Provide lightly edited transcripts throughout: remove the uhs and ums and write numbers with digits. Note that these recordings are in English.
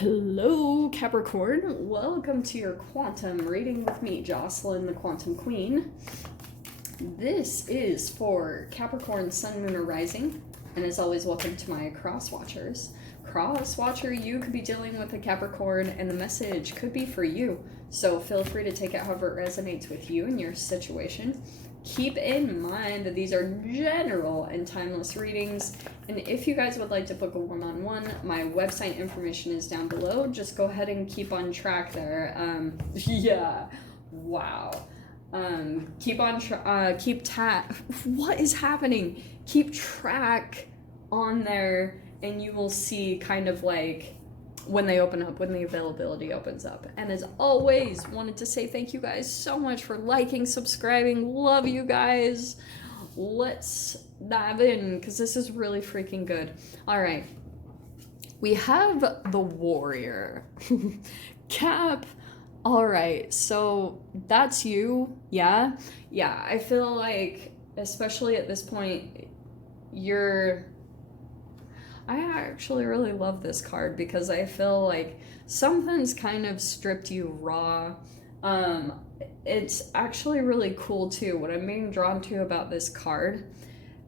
Hello, Capricorn. Welcome to your quantum reading with me, Jocelyn, the Quantum Queen. This is for Capricorn, Sun, Moon, or Rising. And as always, welcome to my cross watchers. Cross watcher, you could be dealing with a Capricorn, and the message could be for you. So feel free to take it however it resonates with you and your situation. Keep in mind that these are general and timeless readings, and if you guys would like to book a one-on-one, my website information is down below. Just go ahead and keep on track there. What is happening? Keep track on there, and you will see kind of like when they open up, when the availability opens up. And as always, wanted to say thank you guys so much for liking, subscribing. Love you guys. Let's dive in because this is really freaking good. All right. We have the warrior. Cap. All right. So that's you. Yeah. Yeah. I feel like, especially at this point, I actually really love this card because I feel like something's kind of stripped you raw. It's actually really cool too. What I'm being drawn to about this card,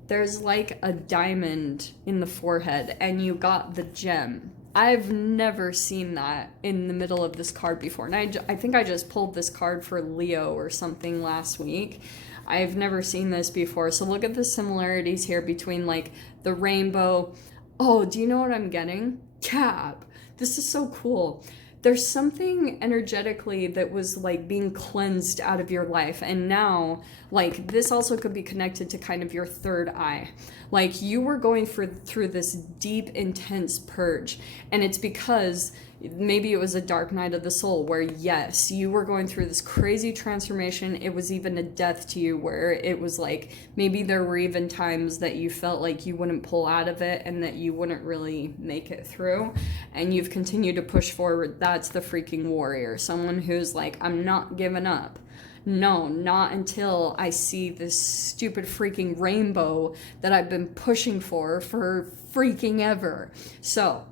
there's like a diamond in the forehead and you got the gem. I've never seen that in the middle of this card before. And I think I just pulled this card for Leo or something last week. I've never seen this before. So look at the similarities here between like the rainbow. Oh, do you know what I'm getting? Cap. This is so cool. There's something energetically that was like being cleansed out of your life. And now, like, this also could be connected to kind of your third eye. Like, you were going through this deep, intense purge. And it's because maybe it was a dark night of the soul where, yes, you were going through this crazy transformation. It was even a death to you where it was like maybe there were even times that you felt like you wouldn't pull out of it and that you wouldn't really make it through. And you've continued to push forward. That's the freaking warrior. Someone who's like, I'm not giving up. No, not until I see this stupid freaking rainbow that I've been pushing for freaking ever. So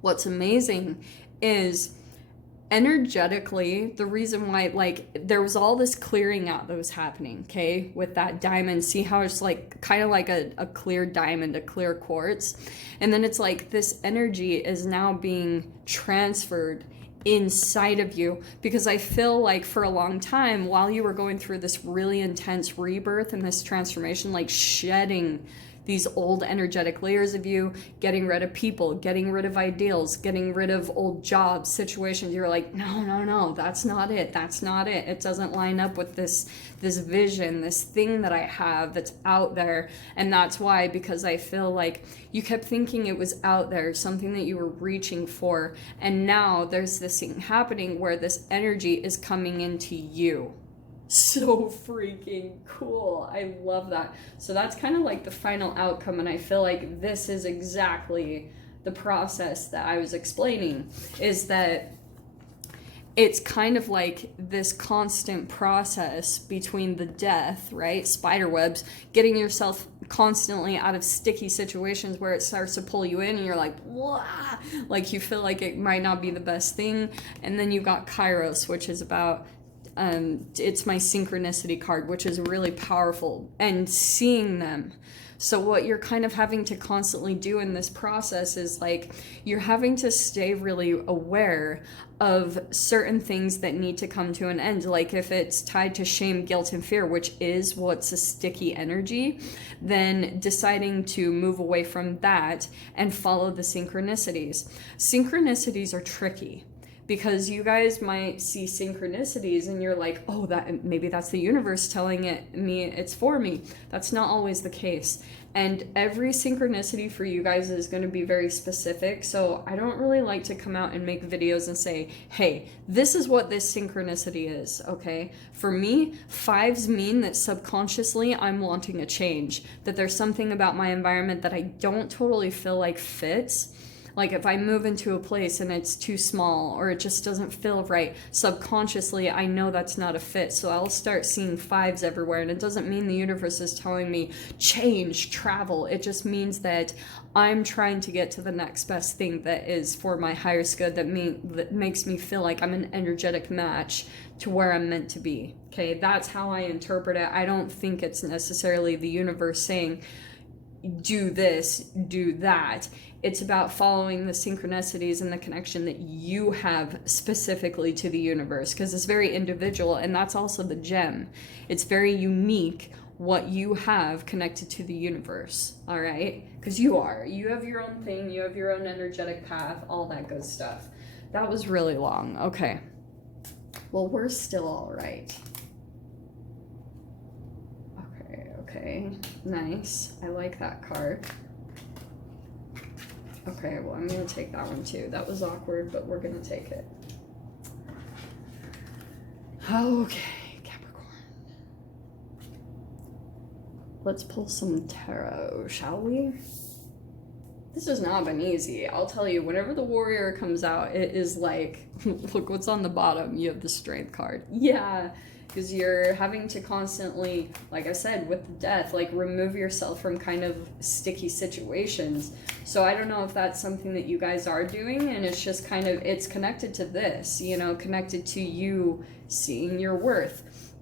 what's amazing is energetically, the reason why, like, there was all this clearing out that was happening, okay, with that diamond. See how it's like kind of like a clear diamond, a clear quartz, and then it's like this energy is now being transferred inside of you, because I feel like for a long time while you were going through this really intense rebirth and this transformation, like shedding these old energetic layers of you, getting rid of people, getting rid of ideals, getting rid of old jobs, situations, you're like, no, that's not it. It doesn't line up with this vision, this thing that I have that's out there. And that's why, because I feel like you kept thinking it was out there, something that you were reaching for. And now there's this thing happening where this energy is coming into you. So freaking cool. I love that. So that's kind of like the final outcome, and I feel like this is exactly the process that I was explaining, is that it's kind of like this constant process between the death, right? Spider webs, getting yourself constantly out of sticky situations where it starts to pull you in and you're like, wah! Like you feel like it might not be the best thing. And then you got Kairos, which is about it's my synchronicity card, which is really powerful, and seeing them. So what you're kind of having to constantly do in this process is like you're having to stay really aware of certain things that need to come to an end. Like if it's tied to shame, guilt, and fear, which is what's a sticky energy, then deciding to move away from that and follow the synchronicities. Synchronicities are tricky, because you guys might see synchronicities and you're like, oh, that maybe that's the universe telling me it's for me. That's not always the case. And every synchronicity for you guys is going to be very specific. So I don't really like to come out and make videos and say, hey, this is what this synchronicity is, okay? For me, fives mean that subconsciously I'm wanting a change, that there's something about my environment that I don't totally feel like fits. Like if I move into a place and it's too small or it just doesn't feel right, subconsciously I know that's not a fit. So I'll start seeing fives everywhere. And it doesn't mean the universe is telling me change, travel. It just means that I'm trying to get to the next best thing that is for my highest good, that makes me feel like I'm an energetic match to where I'm meant to be. Okay, that's how I interpret it. I don't think it's necessarily the universe saying, do this, do that. It's about following the synchronicities and the connection that you have specifically to the universe, because it's very individual, and that's also the gem. It's very unique what you have connected to the universe, all right? Because you have your own thing, you have your own energetic path, all that good stuff. That was really long. Okay. Well, we're still all right. Okay, nice. I like that card. Okay, well, I'm going to take that one too. That was awkward, but we're going to take it. Okay, Capricorn. Let's pull some tarot, shall we? This has not been easy. I'll tell you, whenever the warrior comes out, it is like, look what's on the bottom. You have the strength card. Yeah. Because you're having to constantly, like I said, with death, like remove yourself from kind of sticky situations. So I don't know if that's something that you guys are doing, and it's just kind of, it's connected to this, you know, connected to you seeing your worth,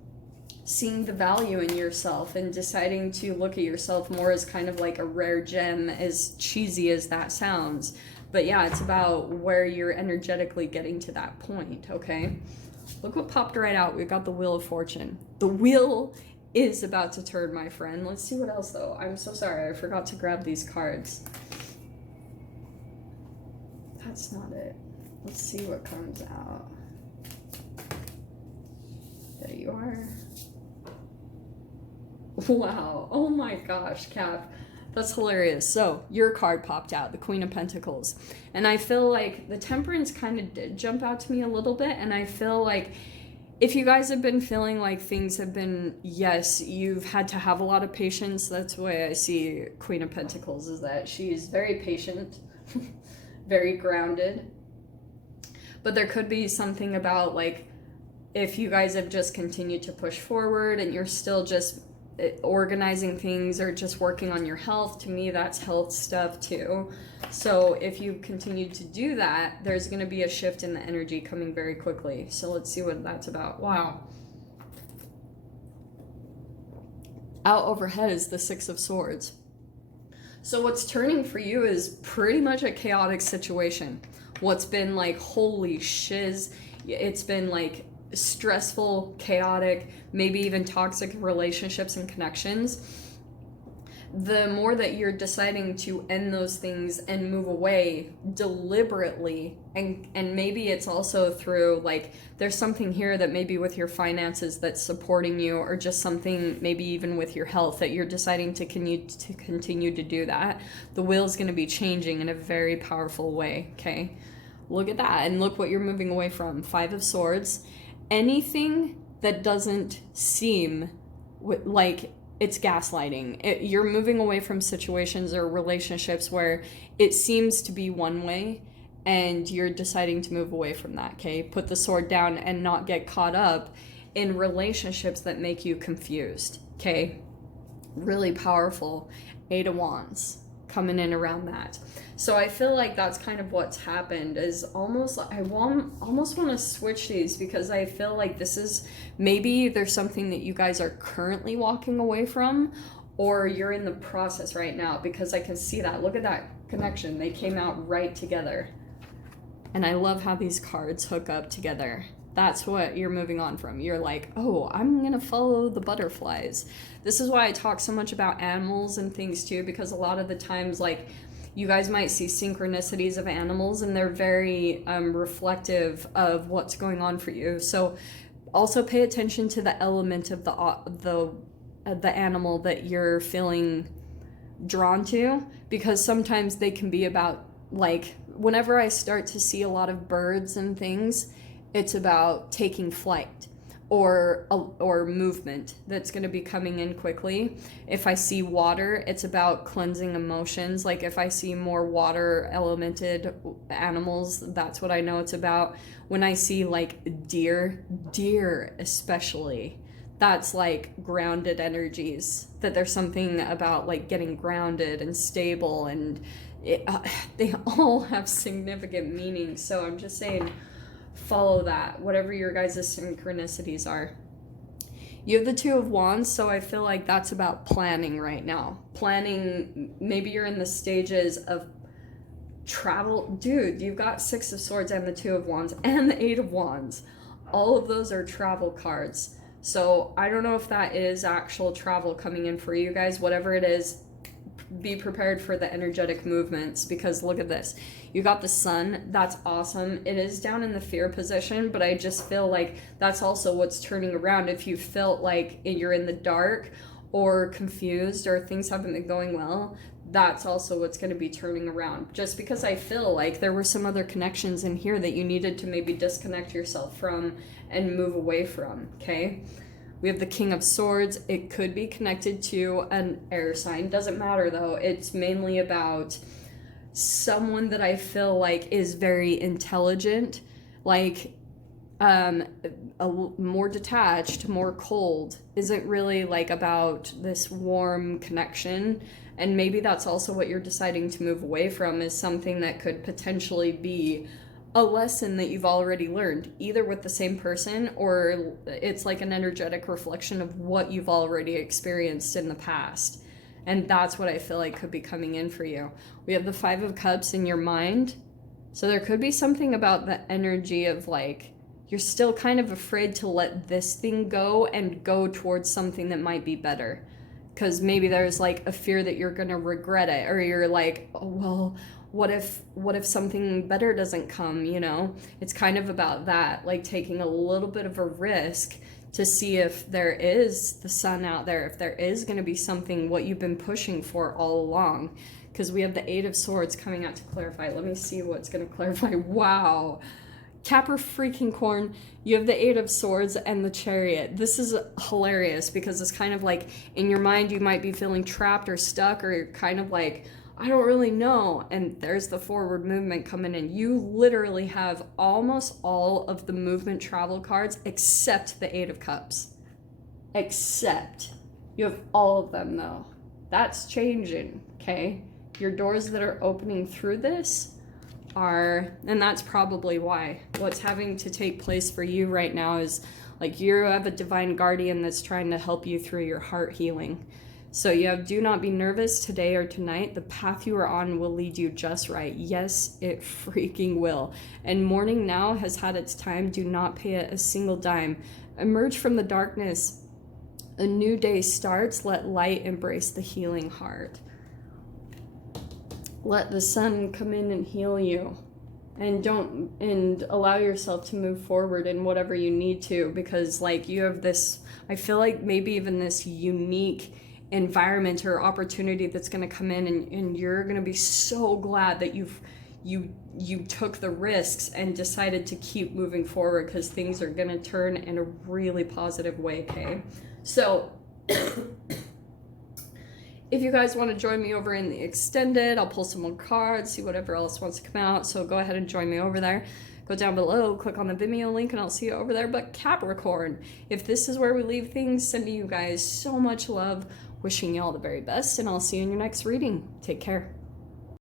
seeing the value in yourself, and deciding to look at yourself more as kind of like a rare gem, as cheesy as that sounds. But yeah, it's about where you're energetically getting to that point, okay? Look what popped right out. We got the Wheel of Fortune. The wheel is about to turn, my friend. Let's see what else, though. I'm so sorry. I forgot to grab these cards. That's not it. Let's see what comes out. There you are. Wow. Oh my gosh, Cap. That's hilarious. So, your card popped out, the Queen of Pentacles. And I feel like the Temperance kind of did jump out to me a little bit. And I feel like if you guys have been feeling like things have been, yes, you've had to have a lot of patience. That's the way I see Queen of Pentacles, is that she is very patient, very grounded. But there could be something about, like, if you guys have just continued to push forward and you're still just organizing things or just working on your health. To me, that's health stuff too. So if you continue to do that, there's going to be a shift in the energy coming very quickly. So let's see what that's about. Wow. Out overhead is the Six of Swords. So what's turning for you is pretty much a chaotic situation. What's been like, holy shiz, it's been like stressful, chaotic, maybe even toxic relationships and connections. The more that you're deciding to end those things and move away deliberately, and maybe it's also through, like, there's something here that maybe with your finances that's supporting you, or just something maybe even with your health that you're deciding to continue to do that. The wheel's going to be changing in a very powerful way, okay? Look at that, and look what you're moving away from. Five of Swords. Anything that doesn't seem like it's gaslighting. You're moving away from situations or relationships where it seems to be one way, and you're deciding to move away from that, okay? Put the sword down and not get caught up in relationships that make you confused, okay? Really powerful. Eight of Wands coming in around that. So I feel like that's kind of what's happened, is almost, I almost want to switch these, because I feel like this is, maybe there's something that you guys are currently walking away from, or you're in the process right now, because I can see that. Look at that connection. They came out right together. And I love how these cards hook up together. That's what you're moving on from. You're like, oh, I'm going to follow the butterflies. This is why I talk so much about animals and things too, because a lot of the times, like, you guys might see synchronicities of animals, and they're very reflective of what's going on for you. So also pay attention to the element of the animal that you're feeling drawn to, because sometimes they can be about, like, whenever I start to see a lot of birds and things, it's about taking flight. or movement that's going to be coming in quickly. If I see water, it's about cleansing emotions. Like if I see more water elemented animals, that's what I know it's about. When I see like deer especially, that's like grounded energies, that there's something about like getting grounded and stable, and they all have significant meaning. So I'm just saying, follow that, whatever your guys' synchronicities are. You have the Two of Wands, so I feel like that's about planning right now. Planning, maybe you're in the stages of travel. Dude, you've got Six of Swords and the Two of Wands and the Eight of Wands. All of those are travel cards. So I don't know if that is actual travel coming in for you guys. Whatever it is, be prepared for the energetic movements, because look at this. You got the Sun. That's awesome. It is down in the fear position, but I just feel like that's also what's turning around. If you felt like you're in the dark or confused or things haven't been going well, that's also what's going to be turning around. Just because I feel like there were some other connections in here that you needed to maybe disconnect yourself from and move away from, okay? We have the King of Swords. It could be connected to an air sign. Doesn't matter though. It's mainly about someone that I feel like is very intelligent, like more detached, more cold. Isn't really like about this warm connection. And maybe that's also what you're deciding to move away from, is something that could potentially be a lesson that you've already learned, either with the same person, or it's like an energetic reflection of what you've already experienced in the past. And that's what I feel like could be coming in for you. We have the Five of Cups in your mind. So there could be something about the energy of like, you're still kind of afraid to let this thing go and go towards something that might be better. Because maybe there's like a fear that you're going to regret it, or you're like, oh, well, what if something better doesn't come, you know? It's kind of about that, like taking a little bit of a risk to see if there is the sun out there, if there is going to be something, what you've been pushing for all along. Because we have the Eight of Swords coming out to clarify. Let me see what's going to clarify. Wow. Capricorn, you have the Eight of Swords and the Chariot. This is hilarious because it's kind of like in your mind you might be feeling trapped or stuck, or you're kind of like, I don't really know. And there's the forward movement coming in. You literally have almost all of the movement travel cards except the Eight of Cups. Except. You have all of them though. That's changing, okay? Your doors that are opening through this are, and that's probably why. What's having to take place for you right now is like you have a divine guardian that's trying to help you through your heart healing. So you have, do not be nervous today or tonight. The path you are on will lead you just right. Yes, it freaking will. And morning now has had its time. Do not pay it a single dime. Emerge from the darkness. A new day starts. Let light embrace the healing heart. Let the sun come in and heal you. And allow yourself to move forward in whatever you need to, because like you have this, I feel like maybe even this unique environment or opportunity that's going to come in, and you're going to be so glad that you took the risks and decided to keep moving forward, because things are going to turn in a really positive way, okay? So if you guys want to join me over in the extended, I'll pull some more cards, see whatever else wants to come out, so go ahead and join me over there. Go down below, click on the Vimeo link, and I'll see you over there. But Capricorn, if this is where we leave things, sending you guys so much love, wishing you all the very best, and I'll see you in your next reading. Take care.